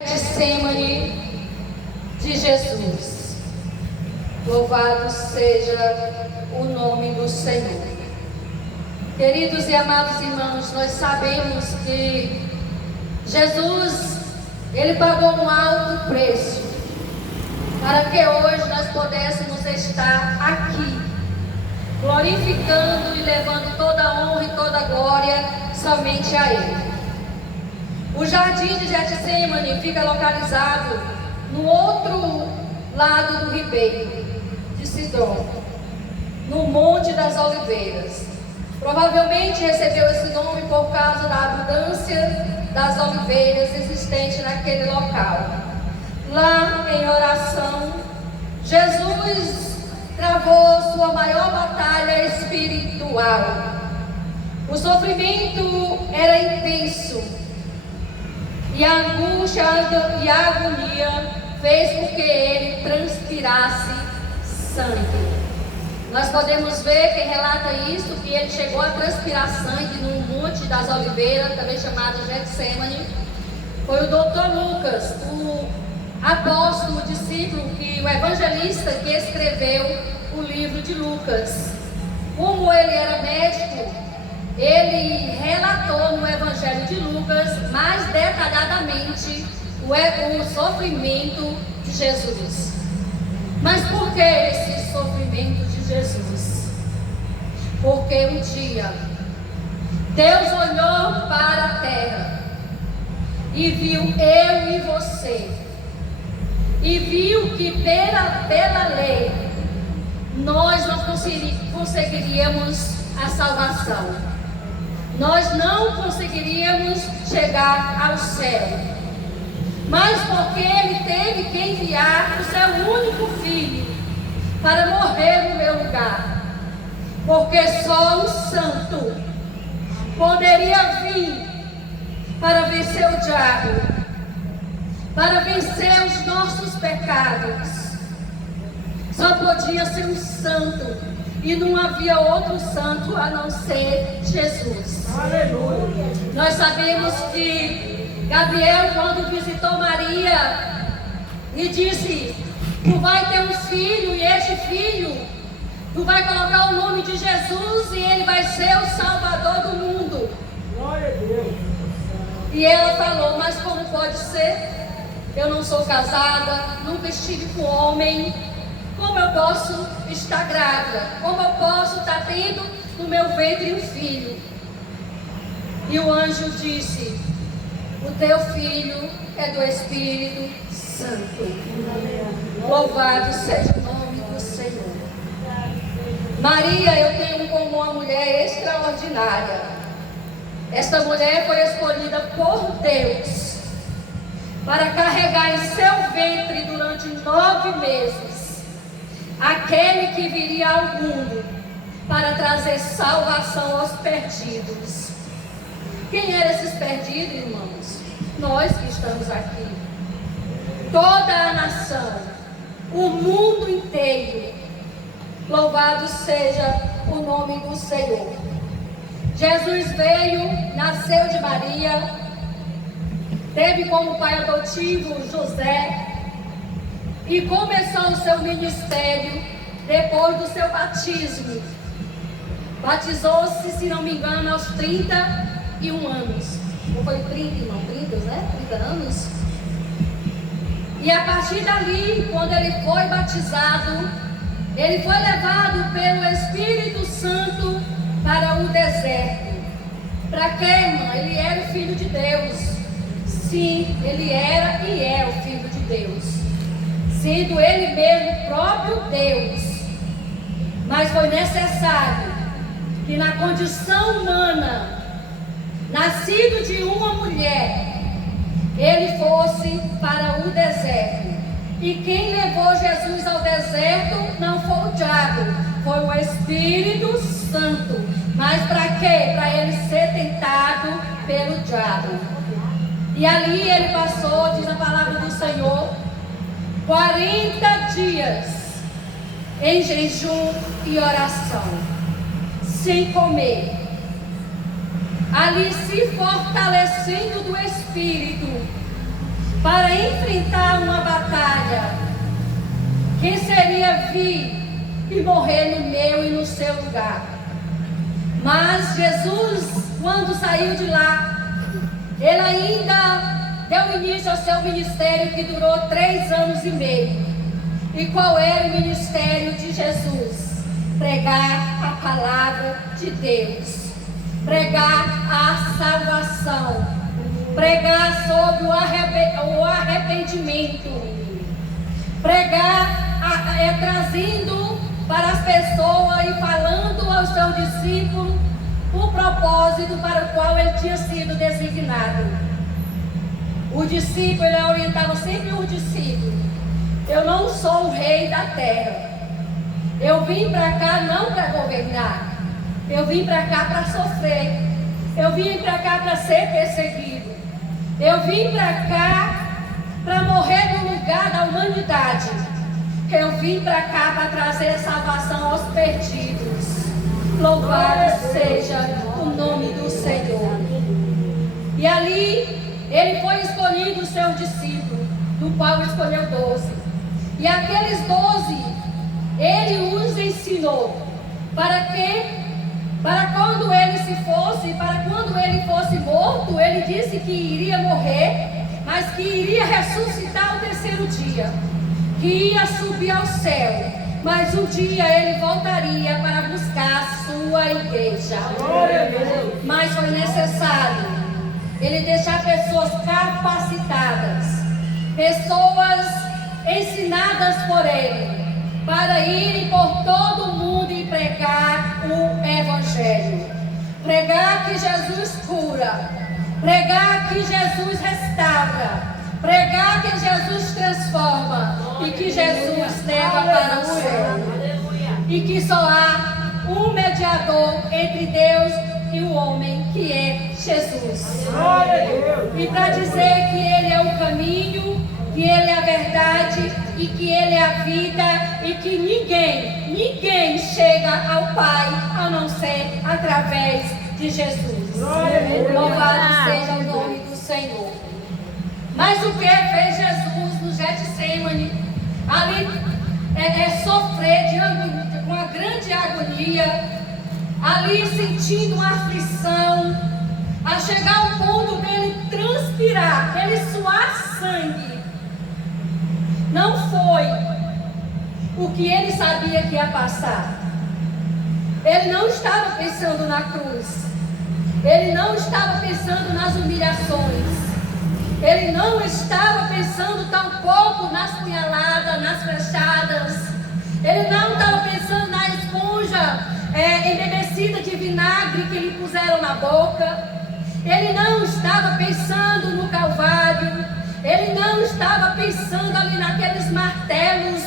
Getsemane de Jesus. Louvado seja o nome do Senhor. Queridos e amados irmãos, nós sabemos que Jesus, Ele pagou um alto preço para que hoje nós pudéssemos estar aqui, glorificando e levando toda a honra e toda a glória somente a Ele. O jardim de Getsemane fica localizado no outro lado do ribeiro de Sidom, no Monte das Oliveiras. Provavelmente recebeu esse nome por causa da abundância das oliveiras existentes naquele local. Lá, em oração, Jesus travou sua maior batalha espiritual. O sofrimento era intenso. E a angústia e a agonia fez com que ele transpirasse sangue. Nós podemos ver, quem relata isso, que ele chegou a transpirar sangue no Monte das Oliveiras, também chamado Getsemane. Foi o Dr. Lucas, o apóstolo, o discípulo, o evangelista que escreveu o livro de Lucas. Como ele era médico, ele relatou no Evangelho de Lucas mais detalhadamente o sofrimento de Jesus. Mas por que esse sofrimento de Jesus? Porque um dia Deus olhou para a terra e viu eu e você, e viu que pela lei nós não conseguiríamos a salvação. Nós não conseguiríamos chegar ao céu. Mas porque Ele teve que enviar o seu único filho para morrer no meu lugar. Porque só um santo poderia vir para vencer o diabo, para vencer os nossos pecados. Só podia ser um santo. E não havia outro santo a não ser Jesus. Aleluia. Nós sabemos que Gabriel, quando visitou Maria e disse: tu vai ter um filho, e este filho, tu vai colocar o nome de Jesus e ele vai ser o Salvador do mundo. Glória a Deus. E ela falou: mas como pode ser? Eu não sou casada, nunca estive com homem. Como eu posso estar grávida? Como eu posso estar tendo no meu ventre um filho? E o anjo disse: o teu filho é do Espírito Santo. Louvado seja o nome do Senhor. Maria, eu tenho como uma mulher extraordinária. Esta mulher foi escolhida por Deus para carregar em seu ventre durante 9 meses aquele que viria ao mundo para trazer salvação aos perdidos. Quem eram esses perdidos, irmãos? Nós que estamos aqui. Toda a nação, o mundo inteiro. Louvado seja o nome do Senhor. Jesus veio, nasceu de Maria, teve como pai adotivo José, e começou o seu ministério depois do seu batismo. Batizou-se, se não me engano, aos 31 anos. Não foi 30, irmão? 30, né? 30 anos. E a partir dali, quando ele foi batizado, ele foi levado pelo Espírito Santo para o deserto. Para quê, irmão? Ele era o Filho de Deus. Sim, ele era e é o Filho de Deus, sendo ele mesmo o próprio Deus. Mas foi necessário que, na condição humana, nascido de uma mulher, ele fosse para o deserto. E quem levou Jesus ao deserto não foi o diabo, foi o Espírito Santo. Mas para quê? Para ele ser tentado pelo diabo. E ali ele passou, diz a palavra do Senhor, 40 dias em jejum e oração, sem comer, ali se fortalecendo do Espírito, para enfrentar uma batalha que seria vir e morrer no meu e no seu lugar. Mas Jesus, quando saiu de lá, ele ainda deu início ao seu ministério, que durou 3 anos e meio. E qual era o ministério de Jesus? Pregar a palavra de Deus, pregar a salvação, pregar sobre o arrependimento, pregar trazendo para as pessoas e falando aos seus discípulos o propósito para o qual ele tinha sido designado. O discípulo, ele orientava sempre o discípulo: eu não sou o rei da terra, eu vim para cá não para governar, eu vim para cá para sofrer, eu vim para cá para ser perseguido, eu vim para cá para morrer no lugar da humanidade, eu vim para cá para trazer salvação aos perdidos. Louvado seja o nome do Senhor. E ali ele foi escolhendo os seus discípulos, do qual escolheu 12. E aqueles 12, ele os ensinou para quando ele se fosse, para quando ele fosse morto, ele disse que iria morrer, mas que iria ressuscitar ao 3º dia, que ia subir ao céu, mas um dia ele voltaria para buscar a sua igreja. Mas foi necessário ele deixar pessoas capacitadas, pessoas ensinadas por ele, para irem por todo o mundo e pregar o Evangelho. Pregar que Jesus cura, pregar que Jesus restaura, pregar que Jesus transforma e que Jesus leva para o céu. E que só há um mediador entre Deus e o homem, que é Jesus. E para dizer que Ele é o caminho, que Ele é a verdade e que Ele é a vida, e que ninguém chega ao Pai a não ser através de Jesus. Louvado seja o nome do Senhor. Mas o que fez Jesus no Getsemane? Ali sofrer com uma grande agonia, ali sentindo uma aflição, a chegar ao ponto dele transpirar, dele suar sangue. Não foi o que ele sabia que ia passar. Ele não estava pensando na cruz, ele não estava pensando nas humilhações, ele não estava pensando tampouco nas punhaladas, nas flechadas, ele não estava pensando na esponja embebecida de vinagre que lhe puseram na boca, ele não estava pensando no Calvário, ele não estava pensando ali naqueles martelos,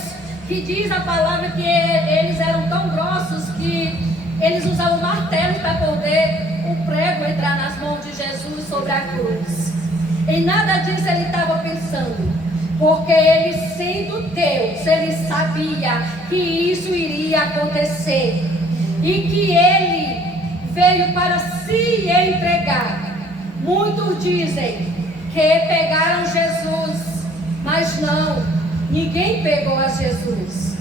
que diz a palavra que eles eram tão grossos que eles usavam martelos para poder o prego entrar nas mãos de Jesus sobre a cruz. Em nada disso ele estava pensando, porque ele, sendo Deus, ele sabia que isso iria acontecer e que ele veio para se entregar. Muitos dizem que pegaram Jesus, mas não, ninguém pegou a Jesus,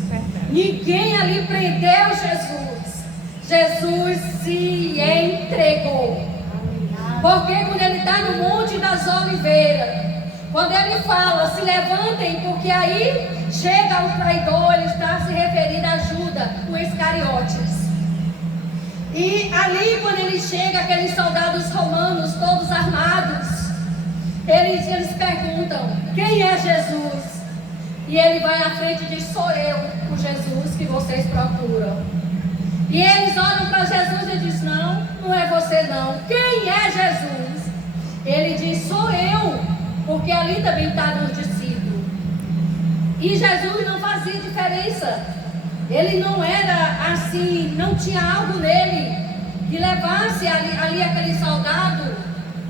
ninguém ali prendeu Jesus. Jesus se entregou. Porque quando ele está no Monte das Oliveiras, quando ele fala, se levantem, porque aí chega o traidor, ele está se referindo a Judas, o Iscariotes. E ali, quando ele chega, aqueles soldados romanos, todos armados, eles perguntam, quem é Jesus? E ele vai à frente e diz, sou eu, o Jesus que vocês procuram. E eles olham para Jesus e dizem, não é você não. Quem é Jesus? Ele diz, sou eu, porque ali também estavam os discípulos. E Jesus não fazia diferença. Ele não era assim, não tinha algo nele que levasse ali aquele soldado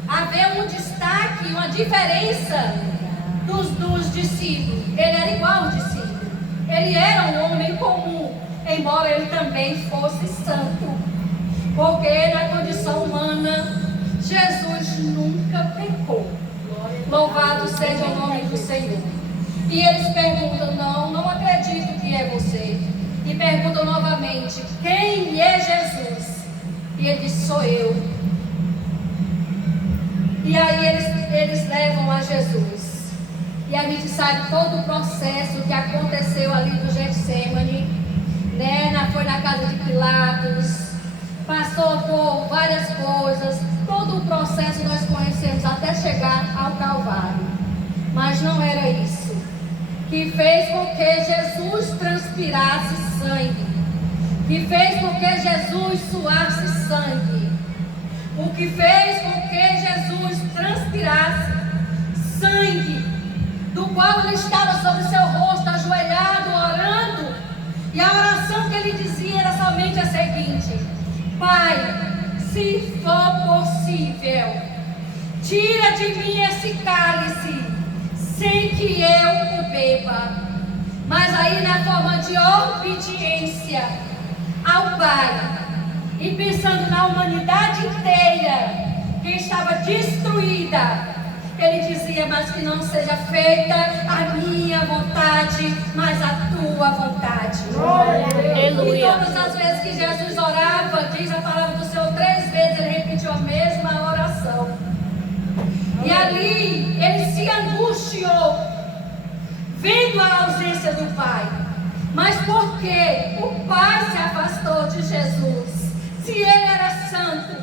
a ver um destaque, uma diferença dos discípulos. Ele era igual aos discípulos. Ele era um homem comum, embora ele também fosse santo, porque na condição humana Jesus nunca pecou. Louvado seja o nome do Senhor. E eles perguntam: não acredito que é você. E perguntam novamente: quem é Jesus? E ele diz: sou eu. E aí eles levam a Jesus. E a gente sabe todo o processo que aconteceu ali no Getsemane, né? Foi na casa de Pilatos, passou por várias coisas. Todo o processo nós conhecemos até chegar ao Calvário. Mas não era isso que fez com que Jesus transpirasse sangue, que fez com que Jesus suasse sangue, o que fez com que Jesus transpirasse sangue, do qual ele estava sobre seu rosto, ajoelhado, orando, e a oração que ele dizia era somente a seguinte: Pai, se for possível, tira de mim esse cálice, sem que eu o beba. Mas aí, na forma de obediência ao Pai, e pensando na humanidade inteira que estava destruída, ele dizia: mas que não seja feita a minha vontade, mas a tua vontade. E todas as vezes que Jesus orava, diz a palavra do Senhor, 3 vezes ele repetiu a mesma oração. E ali ele se angustiou, vendo a ausência do Pai. Mas por que o Pai se afastou de Jesus? Se ele era santo,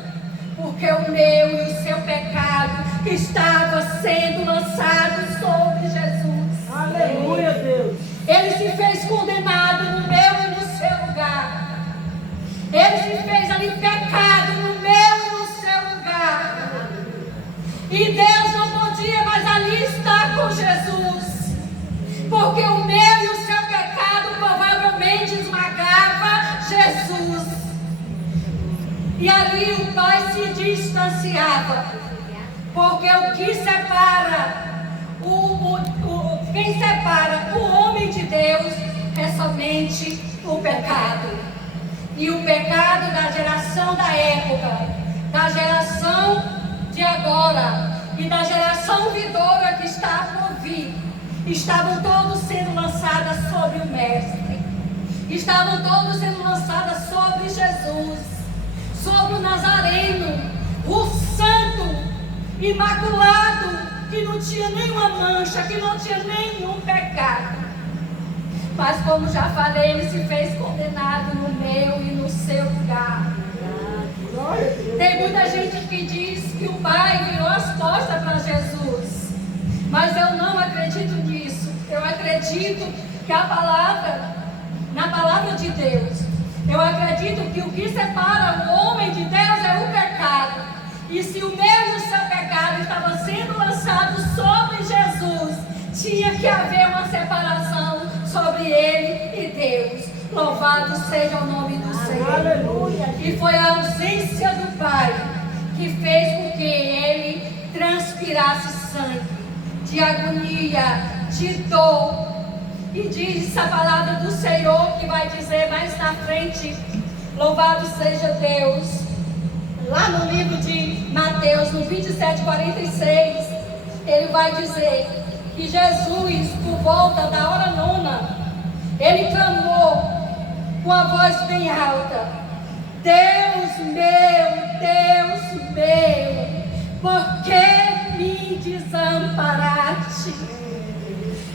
porque o meu e o seu pecado estava sendo lançado sobre Jesus. Aleluia, Deus. Ele se fez condenado no meu e no seu lugar. Ele se fez ali pecado no meu e no seu lugar. E Deus não podia mais ali estar com Jesus, porque o meu e o seu pecado provavelmente esmagava Jesus. E ali o Pai se distanciava, porque o que separa, quem separa o homem de Deus é somente o pecado. E o pecado da geração da época, da geração de agora e da geração vindoura que está por vir, estavam todos sendo lançadas sobre o Mestre, estavam todos sendo lançadas sobre Jesus, sobre o Nazareno, o santo, imaculado, que não tinha nenhuma mancha, que não tinha nenhum pecado. Mas como já falei, ele se fez condenado no meu e no seu lugar. Tem muita gente que diz que o Pai virou as costas para Jesus, mas eu não acredito nisso. Eu acredito que a palavra, na palavra de Deus, eu acredito que o que separa o homem de Deus é o pecado. E se o meu e o seu pecado estava sendo lançado sobre Jesus, tinha que haver uma separação sobre ele e Deus. Louvado seja o nome do Senhor. Aleluia. E foi a ausência do Pai que fez com que ele transpirasse sangue, de agonia, de dor. E diz a palavra do Senhor, que vai dizer mais na frente, louvado seja Deus, lá no livro de Mateus, no 27:46, ele vai dizer que Jesus, por volta da hora 9, ele clamou com a voz bem alta: Deus meu, por que me desamparaste?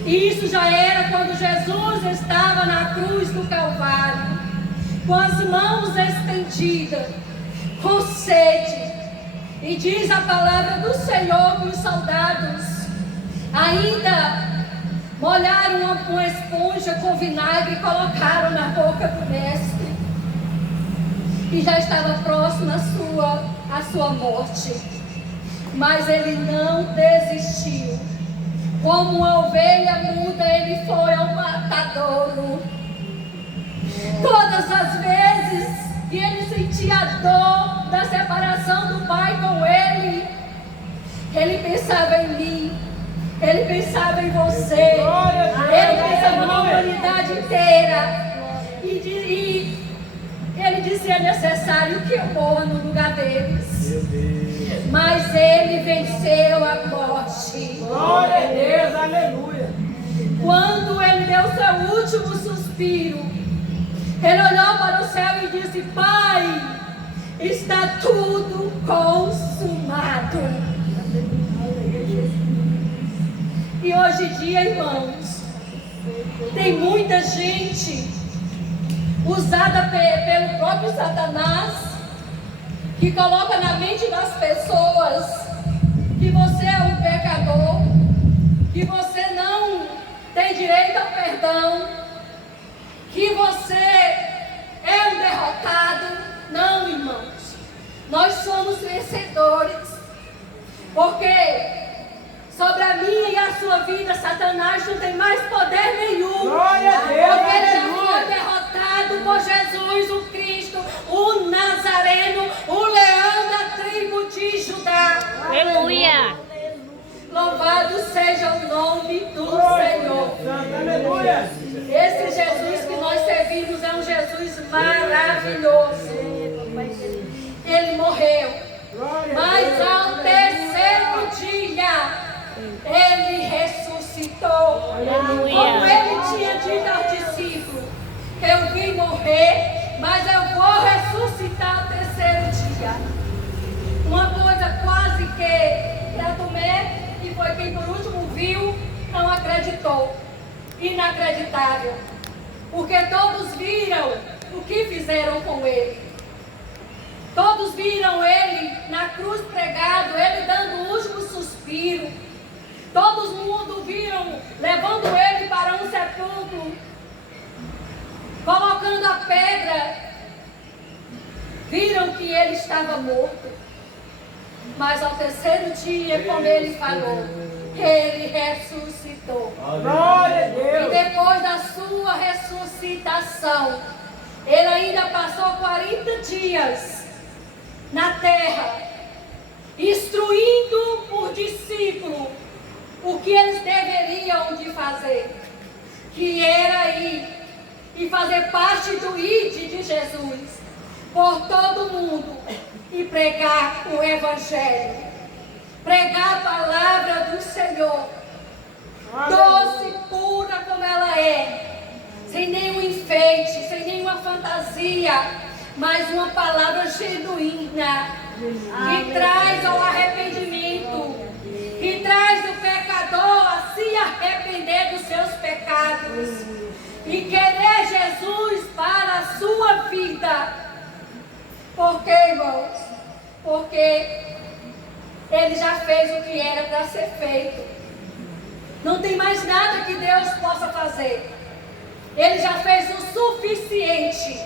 E isso já era quando Jesus estava na cruz do Calvário, com as mãos estendidas, com sede. E diz a palavra do Senhor que os soldados ainda molharam uma esponja com vinagre e colocaram na boca do mestre, que já estava próximo à sua morte. Mas ele não desistiu. Como uma ovelha muda, ele foi ao matadouro. Todas as vezes que ele sentia a dor da separação do Pai com ele, ele pensava em mim, ele pensava em você, ele pensava na humanidade inteira. E ele dizia: é necessário que eu morra no lugar deles. Mas ele venceu a morte. Glória a Deus, aleluia. Quando ele deu seu último suspiro, ele olhou para o céu e disse: Pai, está tudo consumado. E hoje em dia, irmãos, tem muita gente usada pelo próprio Satanás, que coloca na mente das pessoas que você é um pecador, que você não tem direito ao perdão, que você é um derrotado. Não, irmãos, nós somos vencedores, porque sobre a minha e a sua vida, Satanás não tem mais poder nenhum. Glória a Deus, Porque ele já aleluia. foi derrotado por Jesus, o Cristo, o Nazareno, o leão da tribo de Judá. Aleluia. Louvado seja o nome do Senhor. Santo, aleluia. Esse Jesus que nós servimos é um Jesus maravilhoso. Ele morreu, Glória a mas Deus. ao terceiro dia ele ressuscitou. Aleluia. Como ele tinha dito aos discípulos: eu vim morrer, mas eu vou ressuscitar ao terceiro dia. Uma coisa quase que para Tomé, que foi quem por último viu, não acreditou. Inacreditável. Porque todos viram o que fizeram com ele. Todos viram ele na cruz pregado, ele dando o último suspiro. Todo mundo viram levando ele para um sepulcro, colocando a pedra. Viram que ele estava morto. Mas ao terceiro dia, como ele falou, ele ressuscitou. Glória a E Deus. depois da sua ressuscitação, ele ainda passou 40 dias na terra, instruindo os discípulos o que eles deveriam de fazer, que era ir e fazer parte do ID de Jesus por todo mundo e pregar o Evangelho, pregar a palavra do Senhor, doce, pura como ela é, sem nenhum enfeite, sem nenhuma fantasia, mas uma palavra genuína, que traz ao arrependimento, que traz o pecador a se arrepender dos seus pecados e querer Jesus para a sua vida. Por quê, irmãos? Porque ele já fez o que era para ser feito. Não tem mais nada que Deus possa fazer. Ele já fez o suficiente.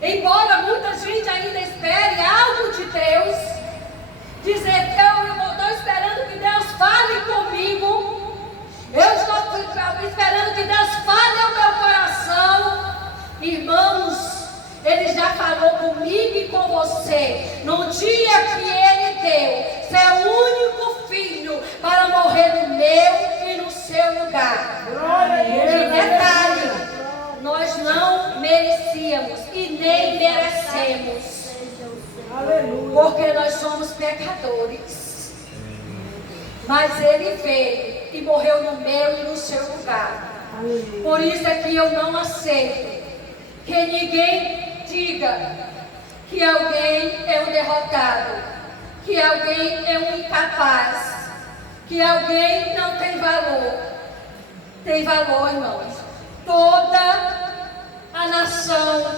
Embora muita gente ainda espere algo de Deus, dizer: eu estou esperando que Deus fale comigo, eu estou esperando que Deus fale ao meu coração. Irmãos, Ele já falou comigo e com você no dia que Ele deu seu único filho para morrer no meu e no seu lugar. Glória a E Deus. detalhe, nós não merecíamos e nem merecemos, Aleluia. porque nós somos pecadores. Mas Ele veio e morreu no meu e no seu lugar. Por isso é que eu não aceito que ninguém diga que alguém é um derrotado, que alguém é um incapaz, que alguém não tem valor. Tem valor, irmãos. Toda a nação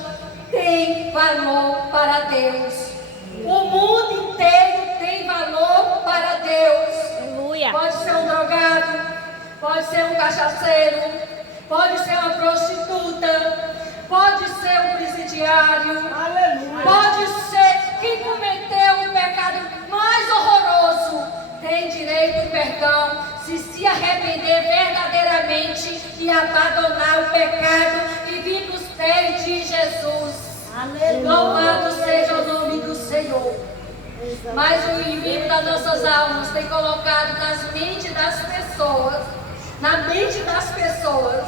tem valor para Deus. O mundo inteiro tem valor para Deus. Aleluia. Pode ser um drogado, pode ser um cachaceiro, pode ser uma prostituta, pode ser um presidiário, Aleluia. pode ser quem cometeu o pecado mais horroroso, tem direito ao perdão se arrepender verdadeiramente e abandonar o pecado e vir nos pés de Jesus. Louvado seja o nome do Senhor. Mas o inimigo das nossas almas tem colocado nas mentes das pessoas, na mente das pessoas,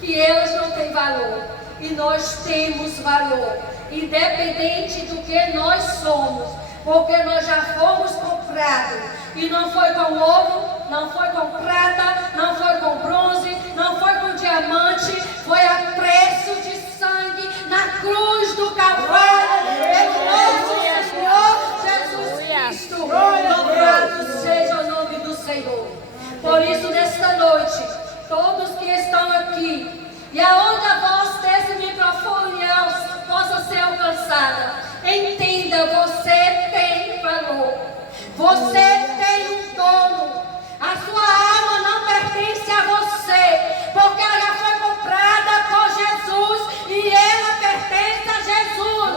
que elas não têm valor. E nós temos valor, independente do que nós somos, porque nós já fomos comprados. E não foi com ouro, não foi com prata, não foi com bronze, não foi com diamante, foi a preço de sangue na cruz do Calvário, pelo nosso Senhor Jesus Cristo. Louvado seja o nome do Senhor. Por isso, nesta noite, todos que estão aqui, e aonde a voz desse microfone possa ser alcançada, entenda, você tem valor, você tem um dono, a sua alma não pertence a você, porque ela já foi comprada por Jesus e ela pertence a Jesus.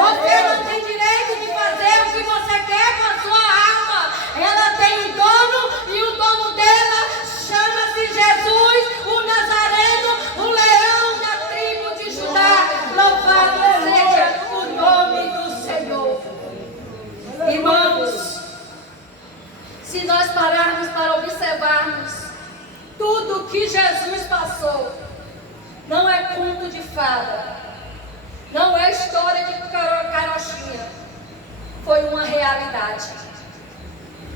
Você não tem direito de fazer o que você quer com a sua alma, ela tem um dono e o dono dela chama-se Jesus, o Nazareno, o leão da tribo de Judá. Louvado seja o nome do Senhor. Irmãos, se nós pararmos para observarmos tudo que Jesus passou, não é conto de fada, não é história de carochinha, foi uma realidade.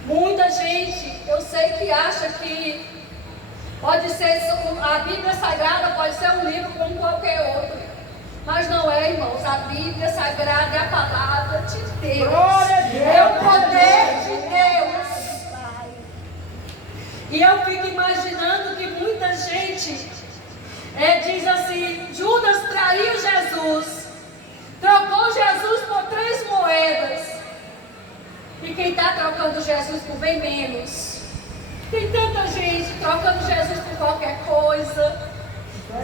Muita gente, eu sei que acha que pode ser, a Bíblia Sagrada pode ser um livro como qualquer outro, mas não é, irmãos. A Bíblia Sagrada é a palavra de Deus, é o poder de Deus. E eu fico imaginando que muita gente diz assim: Judas traiu Jesus, trocou Jesus por 3 moedas. E quem está trocando Jesus por bem menos? Tem tanta gente trocando Jesus por qualquer coisa.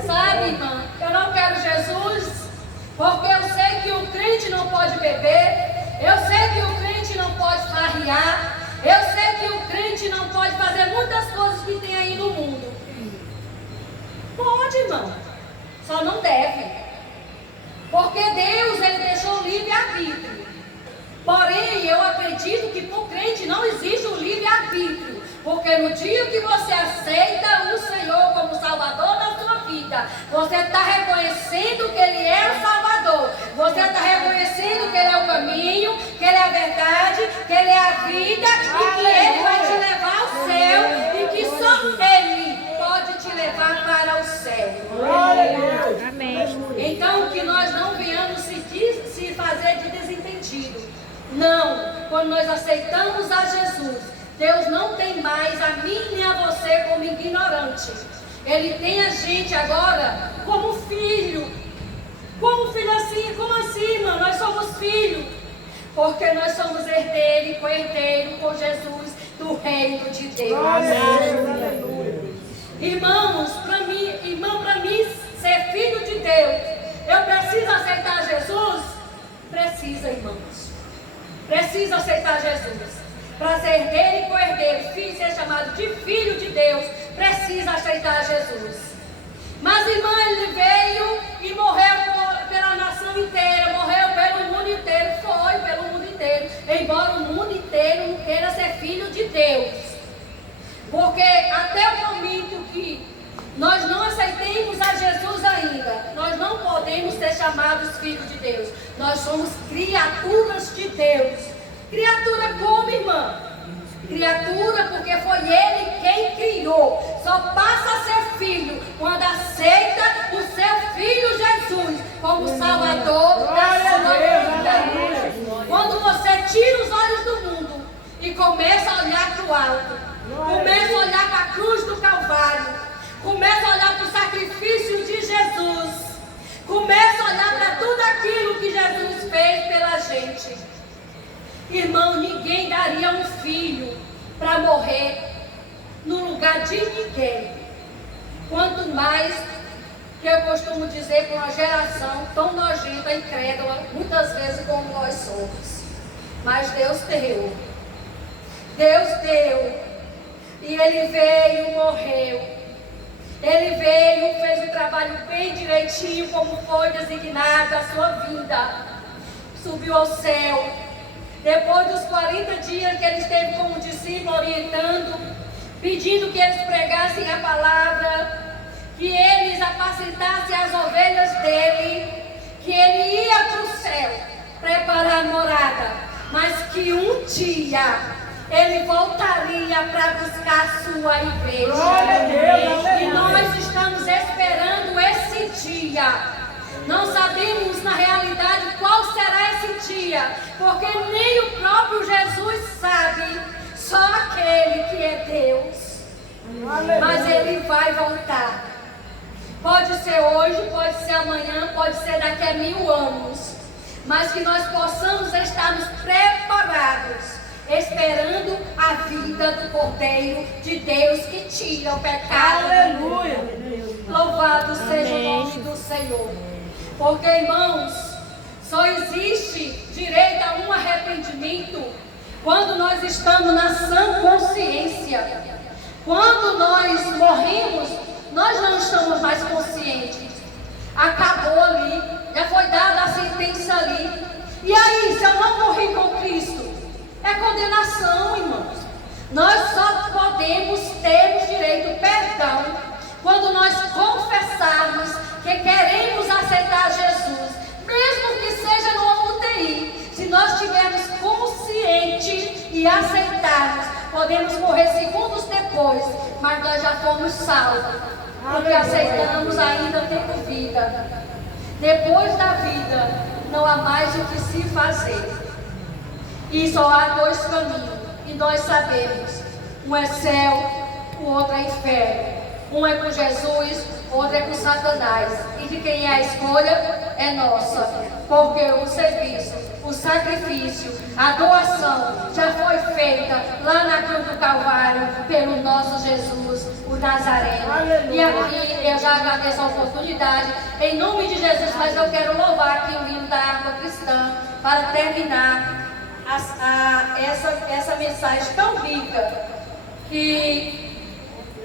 Sabe, irmã? Eu não quero Jesus porque eu sei que o crente não pode beber, eu sei que o crente não pode farrear, eu sei que o crente não pode fazer muitas coisas que tem aí no mundo. Pode, irmão, só não deve, porque Deus, Ele deixou o livre-arbítrio. Porém, eu acredito que para o crente não existe o livre-arbítrio, porque no dia que você aceita o Senhor como Salvador da sua vida, você está reconhecendo que Ele é o Salvador, você está reconhecendo que Ele é o caminho, que Ele é a verdade, que Ele é a vida e que Ele vai te levar ao céu e que só Ele pode te levar para o céu. Amém. Então, que nós não venhamos se fazer de desentendido. Não, quando nós aceitamos a Jesus, Deus não tem mais a mim nem a você como ignorante. Ele tem a gente agora como filho. Como filho assim? Como assim, irmão? Nós somos filhos. Porque nós somos herdeiro e co-herdeiro com Jesus do reino de Deus. Irmãos, para mim ser filho de Deus, eu preciso aceitar Jesus? Precisa, irmãos. Precisa aceitar Jesus. Para ser herdeiro e co-herdeiro, filho, ser chamado de filho de Deus, precisa aceitar Jesus. Mas, irmã, ele veio e morreu pela nação inteira, morreu pelo mundo inteiro, foi pelo mundo inteiro, embora o mundo inteiro não queira ser filho de Deus. Porque até o momento que nós não aceitemos a Jesus ainda, nós não podemos ser chamados filhos de Deus. Nós somos criaturas de Deus. Criatura como, irmã? Criatura porque foi Ele quem criou. Só passa a ser filho quando aceita o seu Filho Jesus como Salvador da sua vida. Quando você tira os olhos do mundo e começa a olhar para o alto, começa a olhar para a cruz do Calvário, começa a olhar para o sacrifício de Jesus, começa a olhar para tudo aquilo que Jesus fez pela gente. Irmão, ninguém daria um filho para morrer no lugar de ninguém. Quanto mais, que eu costumo dizer, para uma geração tão nojenta e incrédula, muitas vezes como nós somos. Mas Deus deu. Deus deu. E Ele veio, morreu. Ele veio, fez o trabalho bem direitinho, como foi designado a sua vida. Subiu ao céu. Depois dos 40 dias que Ele esteve com o discípulo orientando, pedindo que eles pregassem a palavra, que eles apacentassem as ovelhas dele, que Ele ia para o céu preparar a morada, mas que um dia Ele voltaria para buscar a sua igreja. Glória a Deus, E aleluia. nós estamos esperando esse dia. Não sabemos na realidade qual será esse dia, porque nem o próprio Jesus sabe, só aquele que é Deus. Mas ele vai voltar. Pode ser hoje, pode ser amanhã, pode ser daqui a 1000 anos. Mas que nós possamos estarmos preparados, esperando a vida do Cordeiro de Deus que tira o pecado. Aleluia. Louvado seja o nome do Senhor. Porque, irmãos, só existe direito a um arrependimento quando nós estamos na sã consciência. Quando nós morrimos, nós não estamos mais conscientes. Acabou ali, já foi dada a sentença ali. E aí, se eu não morri com Cristo, é condenação, irmãos. Nós só podemos ter direito perdão quando nós confessarmos que queremos aceitar Jesus, mesmo que seja no UTI. Se nós estivermos conscientes e aceitarmos, podemos morrer segundos depois, mas nós já fomos salvos, porque aceitamos ainda tendo vida. Depois da vida, não há mais o que se fazer. E só há 2 caminhos, e nós sabemos: um é céu, o outro é inferno. Um é com Jesus, o outro é com Satanás. E de quem é a escolha? É nossa. Porque o serviço, o sacrifício, a doação já foi feita lá na cruz do Calvário pelo nosso Jesus, o Nazareno. E aqui eu já agradeço a oportunidade, em nome de Jesus, mas eu quero louvar aqui o hino da Harpa Cristã para terminar essa mensagem tão rica, que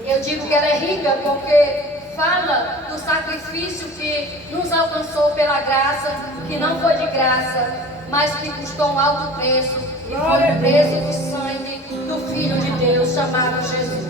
eu digo que ela é rica porque fala do sacrifício que nos alcançou pela graça, que não foi de graça, mas que custou um alto preço, e foi o preço do sangue do Filho de Deus chamado Jesus.